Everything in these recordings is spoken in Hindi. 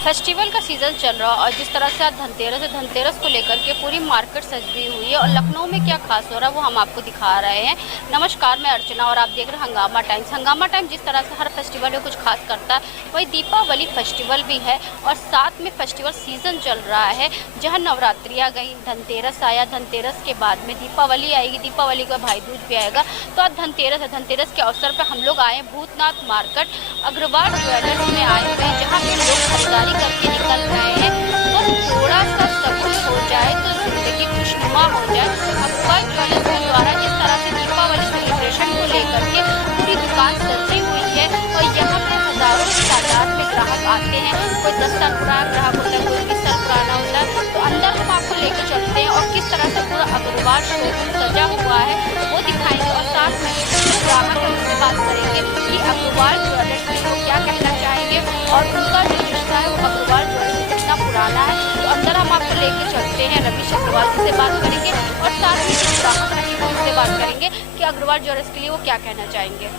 फेस्टिवल का सीजन चल रहा है और जिस तरह से आज धनतेरस है, धनतेरस को लेकर के पूरी मार्केट सजी हुई है और लखनऊ में क्या खास हो रहा है वो हम आपको दिखा रहे हैं। नमस्कार, मैं अर्चना और आप देख रहे हैं हंगामा टाइम्स। हंगामा टाइम जिस तरह से हर फेस्टिवल में कुछ खास करता है, वही दीपावली फेस्टिवल भी है और साथ में फेस्टिवल सीजन चल रहा है। जहाँ नवरात्रि आ गई, धनतेरस आया, धनतेरस के बाद में दीपावली आएगी, दीपावली का भाई दूज भी आएगा। तो आज धनतेरस है, धनतेरस के अवसर पर हम लोग आए भूतनाथ मार्केट अग्रवाल ज्वेलर्स में आए हुए हैं, जहाँ पे लोग खरीदारी करके निकल रहे हैं। बस थोड़ा सा सब्र हो जाए तो जिंदगी खुशनुमा हो जाए। अग्रवाल ज्वेलर्स के द्वारा जिस तरह से दीपावली सेलिब्रेशन को लेकर के पूरी दुकान सजी हुई है और यहाँ पे हजारों की तादाद में ग्राहक आते हैं। कोई 10 साल पुराना ग्राहक होता है, कोई 20 साल पुराना होता है। तो अंदर हम आपको लेकर चलते हैं और किस तरह से पूरा अग्रवाल शोरूम सजा हुआ है वो दिखाएंगे और साथ में ग्राहक से बात करेंगे कि अग्रवाल ज्वेलर्स को क्या कहना चाहेंगे और उनका जो रिश्ता है वो अग्रवाल ज्वेलर्स कितना पुराना है। तो अंदर हम आपको लेकर चलते हैं, रमेश अग्रवाल जी से बात करेंगे और साथ ही जो ग्राहक हैं उनसे बात करेंगे कि अग्रवाल ज्वेलर्स के लिए वो क्या कहना चाहेंगे।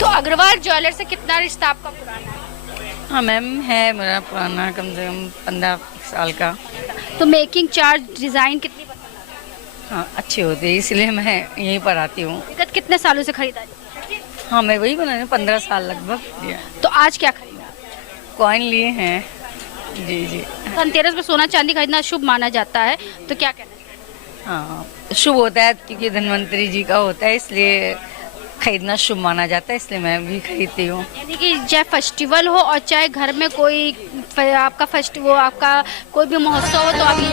तो अग्रवाल ज्वेलर्स से कितना रिश्ता आपका पुराना है? हाँ मैम, है मेरा पुराना कम से कम 15 साल का। तो मेकिंग चार्ज डिजाइन कितनी पसंद है? हाँ, अच्छी होती है, इसलिए मैं यहीं पर आती हूँ। विगत कितने सालों से खरीदारी? हाँ, मैं वही बना रही हूँ, 15 साल लगभग। तो आज क्या खरीदा? कॉइन लिए हैं। जी जी। धनतेरस में सोना चांदी खरीदना शुभ माना जाता है, तो क्या कहना चाहिए? हाँ, शुभ होता है क्योंकि धन्वंतरी जी का होता है, इसलिए खरीदना शुभ माना जाता है, इसलिए मैं भी खरीदती हूँ। यानी कि चाहे फेस्टिवल हो और चाहे घर में कोई आपका फेस्टिवल, आपका कोई भी महोत्सव हो तो आप ये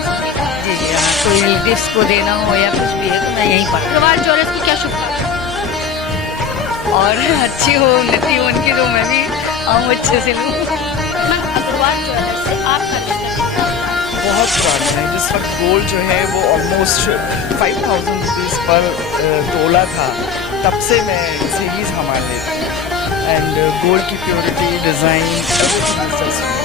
जी जी। हाँ, कोई रिलेटिव्स को देना हो या कुछ भी है तो मैं यहीं पर। अग्रवाल ज्वेलर्स की क्या शुभकामनाएं? और अच्छी हो, उन्नति हो उनकी, तो मैं भी आऊँ अच्छे से लूँ। अग्रवाल ज्वेलर्स से आपका रिश्ता बहुत पुराना है। जिस वक्त गोल्ड जो है वो ऑलमोस्ट 5000 रुपीज़ पर तोला था, तब से मैं इसे ही सामान लेती हूँ। एंड गोल्ड की प्योरिटी, डिज़ाइन, एवरीथिंग।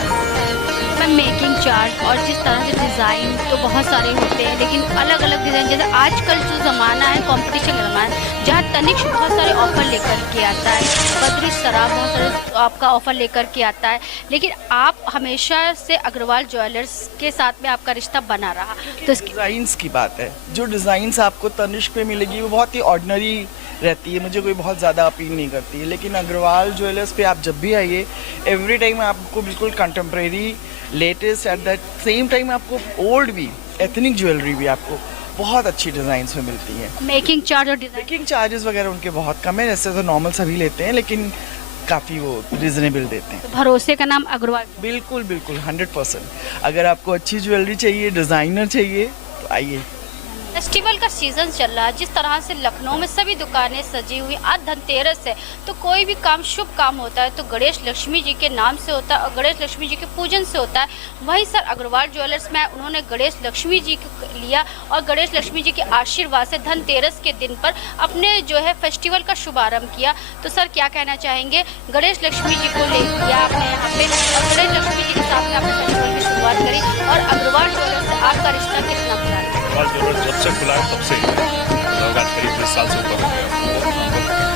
मैं मेकिंग चार्ज और जिस तरह से डिज़ाइन तो बहुत सारे होते हैं, लेकिन अलग अलग डिज़ाइन, जैसे आजकल जो ज़माना है कंपटीशन का ज़माना है, जहाँ तनिष्क बहुत सारे ऑफ़र लेकर के आता है, बद्री शराब बहुत सारे आपका ऑफ़र लेकर के आता है, लेकिन आप हमेशा से अग्रवाल ज्वेलर्स के साथ में आपका रिश्ता बना रहा। तो इसकी डिज़ाइंस की बात है, जो डिज़ाइंस आपको तनिष्क पे मिलेगी वो बहुत ही ऑर्डिनरी रहती है, मुझे कोई बहुत ज़्यादा अपील नहीं करती है। लेकिन अग्रवाल ज्वेलर्स पे आप जब भी आइए, एवरी टाइम आपको बिल्कुल contemporary, latest, at that same time आपको ओल्ड भी, एथनिक ज्वेलरी भी आपको बहुत अच्छी डिज़ाइंस में मिलती है। मेकिंग चार्ज और डिज़ाइन, मेकिंग चार्जेस वगैरह उनके बहुत कम है, जैसे तो नॉर्मल सभी लेते हैं, लेकिन काफ़ी वो रिजनेबल देते हैं। भरोसे का नाम अग्रवाल। बिल्कुल बिल्कुल 100%। अगर आपको अच्छी ज्वेलरी चाहिए, डिज़ाइनर चाहिए तो आइए। फेस्टिवल का सीजन चल रहा है, जिस तरह से लखनऊ में सभी दुकानें सजी हुई, आज धनतेरस है तो कोई भी काम शुभ काम होता है तो गणेश लक्ष्मी जी के नाम से होता है और गणेश लक्ष्मी जी के पूजन से होता है। वहीं सर अग्रवाल ज्वेलर्स में उन्होंने गणेश लक्ष्मी जी को लिया और गणेश लक्ष्मी जी के आशीर्वाद से धनतेरस के दिन पर अपने जो है फेस्टिवल का शुभारंभ किया। तो सर क्या कहना चाहेंगे? गणेश लक्ष्मी जी को ले लिया आपने यहाँ पे और गणेश लक्ष्मी जी के साथ में आपने फेस्टिवल की शुरुआत करी और अग्रवाल ज्वेलर्स से आपका रिश्ता कितना पुराना है? अग्रवाल ज्वेलर्स जब से खुला है तब से लोग आज करीब 20 साल से ऊपर हो गया।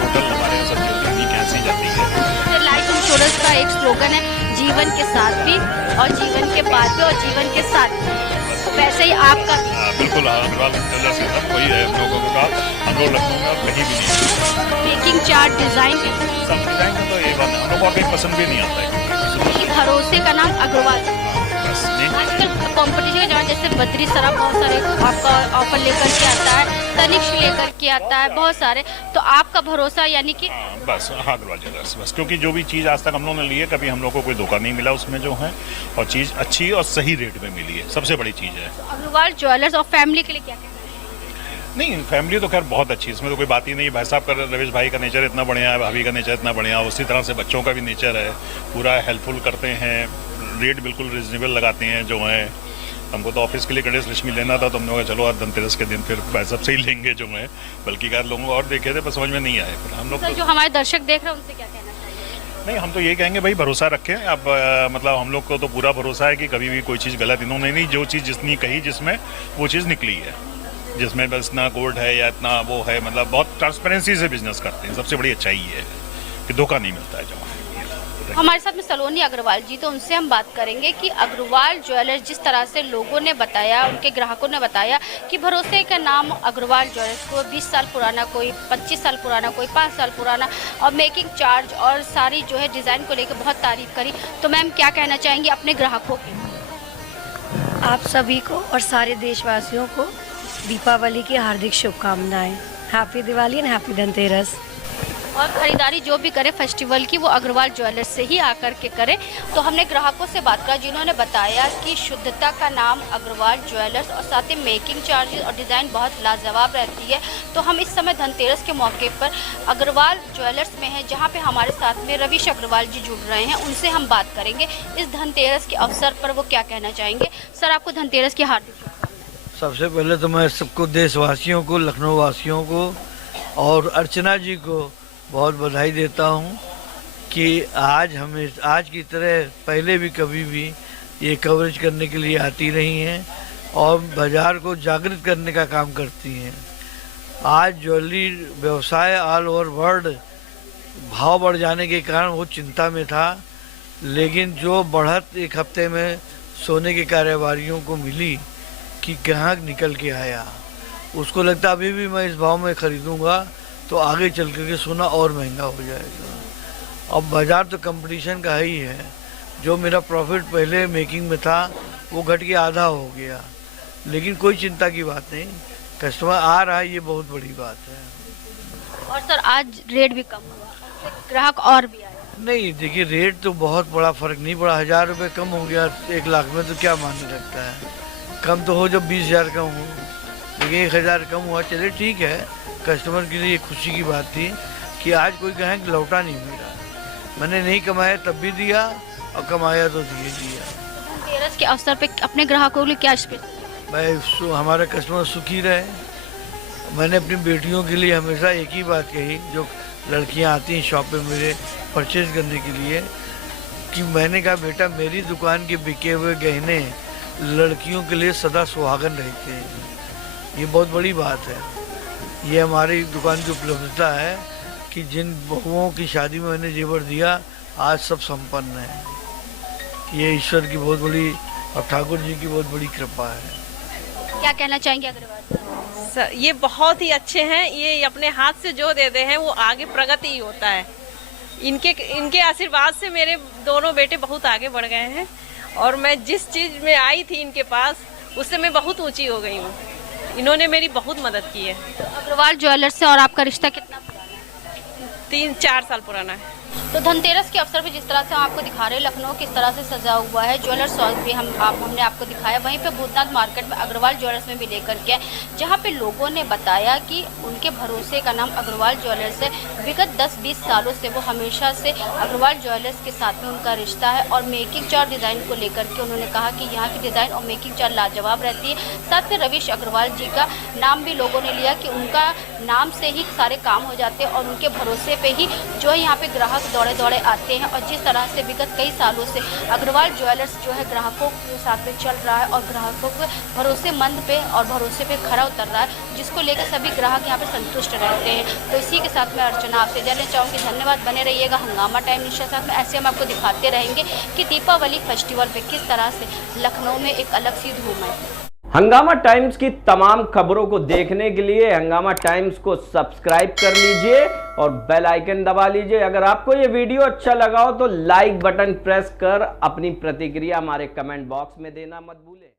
टोटल हमारे यहाँ सब ज्वेलरी नहीं कैंसी जाती है। लाइफ इंश्योरेंस का एक स्लोगन है, जीवन के साथ भी और जीवन के बाद भी और जीवन के साथ भी। वैसे ही आपका बिल्कुल अग्रवाल ज्वेलर्स के साथ वही है हम लोगों का। हम लोग लखनऊ में और कहीं भी नहीं। मेकिंग चार्ट डिजाइन सब डिजाइन का तो ये बात है, हम लोग को और कहीं पसंद भी नहीं आता है। भरोसे का नाम अग्रवाल। बस नहीं। आजकल कंपटीशन के जमाने जैसे बद्री शराब बहुत सारे आपका ऑफर लेकर के आता है, तनिष्क लेकर के आता है बहुत सारे, तो आपका भरोसा यानी कि बस हाँ अग्रवाल ज्वेलर्स बस, क्योंकि जो भी चीज़ आज तक हम लोगों ने ली है कभी हम लोग को कोई धोखा नहीं मिला उसमें जो है, और चीज़ अच्छी और सही रेट में मिली है, सबसे बड़ी चीज़ है। अग्रवाल ज्वेलर्स और फैमिली के लिए क्या कहना है? नहीं, फैमिली तो खैर बहुत अच्छी है, इसमें तो कोई बात ही नहीं। भाई साहब का, रमेश भाई का नेचर इतना बढ़िया है, भाभी का नेचर इतना बढ़िया है, उसी तरह से बच्चों का भी नेचर है, पूरा हेल्पफुल करते हैं, रेट बिल्कुल रिजनेबल लगाते हैं जो है, हमको तो ऑफिस के लिए गणेश लक्ष्मी लेना था, तो हमने कहा चलो आज धनतेरस के दिन फिर पैसा से ही लेंगे जो है, बल्कि यार लोगों और देखे थे पर समझ में नहीं आए। फिर हम लोग सर जो हमारे दर्शक देख रहे हैं उनसे क्या कहना चाहिए? नहीं, हम तो यही कहेंगे भाई भरोसा रखें। अब मतलब हम लोग को तो पूरा भरोसा है कि कभी भी कोई चीज़ गलत इन्होंने नहीं, जो चीज़ जितनी कही जिसमें वो चीज़ निकली है, जिसमें बस इतना गोल्ड है या इतना वो है, मतलब बहुत ट्रांसपेरेंसी से बिजनेस करते हैं। सबसे बड़ी अच्छाई है कि धोखा नहीं मिलता है जब। हमारे साथ में सलोनी अग्रवाल जी, तो उनसे हम बात करेंगे कि अग्रवाल ज्वेलर्स जिस तरह से लोगों ने बताया, उनके ग्राहकों ने बताया कि भरोसे का नाम अग्रवाल ज्वेलर्स को 20 साल पुराना, कोई 25 साल पुराना, कोई 5 साल पुराना, और मेकिंग चार्ज और सारी जो है डिज़ाइन को लेकर बहुत तारीफ करी। तो मैम क्या कहना चाहेंगी अपने ग्राहकों के? आप सभी को और सारे देशवासियों को दीपावली की हार्दिक शुभकामनाएं। Happy Diwali and happy Dhanteras. और खरीदारी जो भी करे फेस्टिवल की वो अग्रवाल ज्वेलर्स से ही आकर के करे। तो हमने ग्राहकों से बात करा जिन्होंने बताया कि शुद्धता का नाम अग्रवाल ज्वेलर्स, और साथ ही मेकिंग चार्जेस और डिज़ाइन बहुत लाजवाब रहती है। तो हम इस समय धनतेरस के मौके पर अग्रवाल ज्वेलर्स में हैं, जहां पे हमारे साथ में रविश अग्रवाल जी जुड़ रहे हैं। उनसे हम बात करेंगे इस धनतेरस के अवसर पर वो क्या कहना चाहेंगे। सर आपको धनतेरस की हार्दिक शुभकामनाएं। सबसे पहले तो मैं सबको, देशवासियों को, लखनऊ वासियों को और अर्चना जी को बहुत बधाई देता हूँ कि आज की तरह पहले भी कभी भी ये कवरेज करने के लिए आती रही हैं और बाज़ार को जागृत करने का काम करती हैं। आज ज्वेलरी व्यवसाय ऑल ओवर वर्ल्ड भाव बढ़ जाने के कारण वो चिंता में था, लेकिन जो बढ़त एक हफ्ते में सोने के कारोबारियों को मिली कि ग्राहक निकल के आया, उसको लगता अभी भी मैं इस भाव में ख़रीदूँगा तो आगे चल कर सोना और महंगा हो जाएगा। अब बाज़ार तो कंपटीशन का ही है। जो मेरा प्रॉफिट पहले मेकिंग में था वो घट के आधा हो गया, लेकिन कोई चिंता की बात नहीं, कस्टमर आ रहा है, ये बहुत बड़ी बात है। और सर आज रेट भी कम हुआ, ग्राहक और भी आए? नहीं, देखिए रेट तो बहुत बड़ा फ़र्क नहीं पड़ा। 1000 रुपये कम हो गया 1 लाख में तो क्या मानने लगता है। कम तो हो जब 20,000 कम हो, लेकिन 1000 कम हुआ, चले ठीक है। कस्टमर के लिए खुशी की बात थी कि आज कोई ग्राहक लौटा नहीं मेरा। मैंने नहीं कमाया तब भी दिया और कमाया तो दिया। धनतेरस के अवसर पे अपने ग्राहकों के लिए क्या स्पेशल? मैं हमारा कस्टमर सुखी रहे। मैंने अपनी बेटियों के लिए हमेशा एक ही बात कही, जो लड़कियां आती हैं शॉप पे मेरे परचेज करने के लिए, कि मैंने कहा बेटा मेरी दुकान के बिके हुए गहने लड़कियों के लिए सदा सुहागन रहते हैं। ये बहुत बड़ी बात है। ये हमारी दुकान की उपलब्धता है कि जिन बहुओं की शादी में मैंने जेवर दिया आज सब संपन्न है। ये ईश्वर की बहुत बड़ी और ठाकुर जी की बहुत बड़ी कृपा है। क्या कहना चाहेंगे अग्रवाल सर? ये बहुत ही अच्छे हैं। ये अपने हाथ से जो देते हैं वो आगे प्रगति ही होता है। इनके आशीर्वाद से मेरे दोनों बेटे बहुत आगे बढ़ गए हैं, और मैं जिस चीज़ में आई थी इनके पास उससे मैं बहुत ऊंची हो गई हूँ। इन्होंने मेरी बहुत मदद की है। तो अग्रवाल ज्वेलर्स से और आपका रिश्ता कितना पुराना है? 3-4 साल पुराना है। तो धनतेरस के अवसर पे जिस तरह से हम आपको दिखा रहे हैं लखनऊ किस तरह से सजा हुआ है, ज्वेलर्स शॉप भी हमने आपको दिखाया। वहीं पे भूतनाथ मार्केट में अग्रवाल ज्वेलर्स में भी लेकर के, जहाँ पे लोगों ने बताया कि उनके भरोसे का नाम अग्रवाल ज्वेलर्स है। विगत 10-20 सालों से वो हमेशा से अग्रवाल ज्वेलर्स के साथ में उनका रिश्ता है। और मेकिंग चार्ज डिज़ाइन को लेकर के उन्होंने कहा कि यहाँ की डिज़ाइन और मेकिंग चार्ज लाजवाब रहती है। साथ में रविश अग्रवाल जी का नाम भी लोगों ने लिया कि उनका नाम से ही सारे काम हो जाते हैं, और उनके भरोसे पे ही जो है यहाँ पे ग्राहक दौड़े दौड़े आते हैं। और जिस तरह से विगत कई सालों से अग्रवाल ज्वेलर्स जो है ग्राहकों के साथ में चल रहा है और ग्राहकों के भरोसेमंद पे और भरोसे पे खरा उतर रहा है, जिसको लेकर सभी ग्राहक यहाँ पे संतुष्ट रहते हैं। तो इसी के साथ मैं अर्चना आपसे जानना चाहूँगी, धन्यवाद। बने रहिएगा हंगामा टाइम न्यूज़ के साथ में। ऐसे हम आपको दिखाते रहेंगे कि दीपावली फेस्टिवल पे किस तरह से लखनऊ में एक अलग सी धूम है। हंगामा टाइम्स की तमाम खबरों को देखने के लिए हंगामा टाइम्स को सब्सक्राइब कर लीजिए और बेल आइकन दबा लीजिए। अगर आपको ये वीडियो अच्छा लगा हो तो लाइक बटन प्रेस कर अपनी प्रतिक्रिया हमारे कमेंट बॉक्स में देना मत भूलें।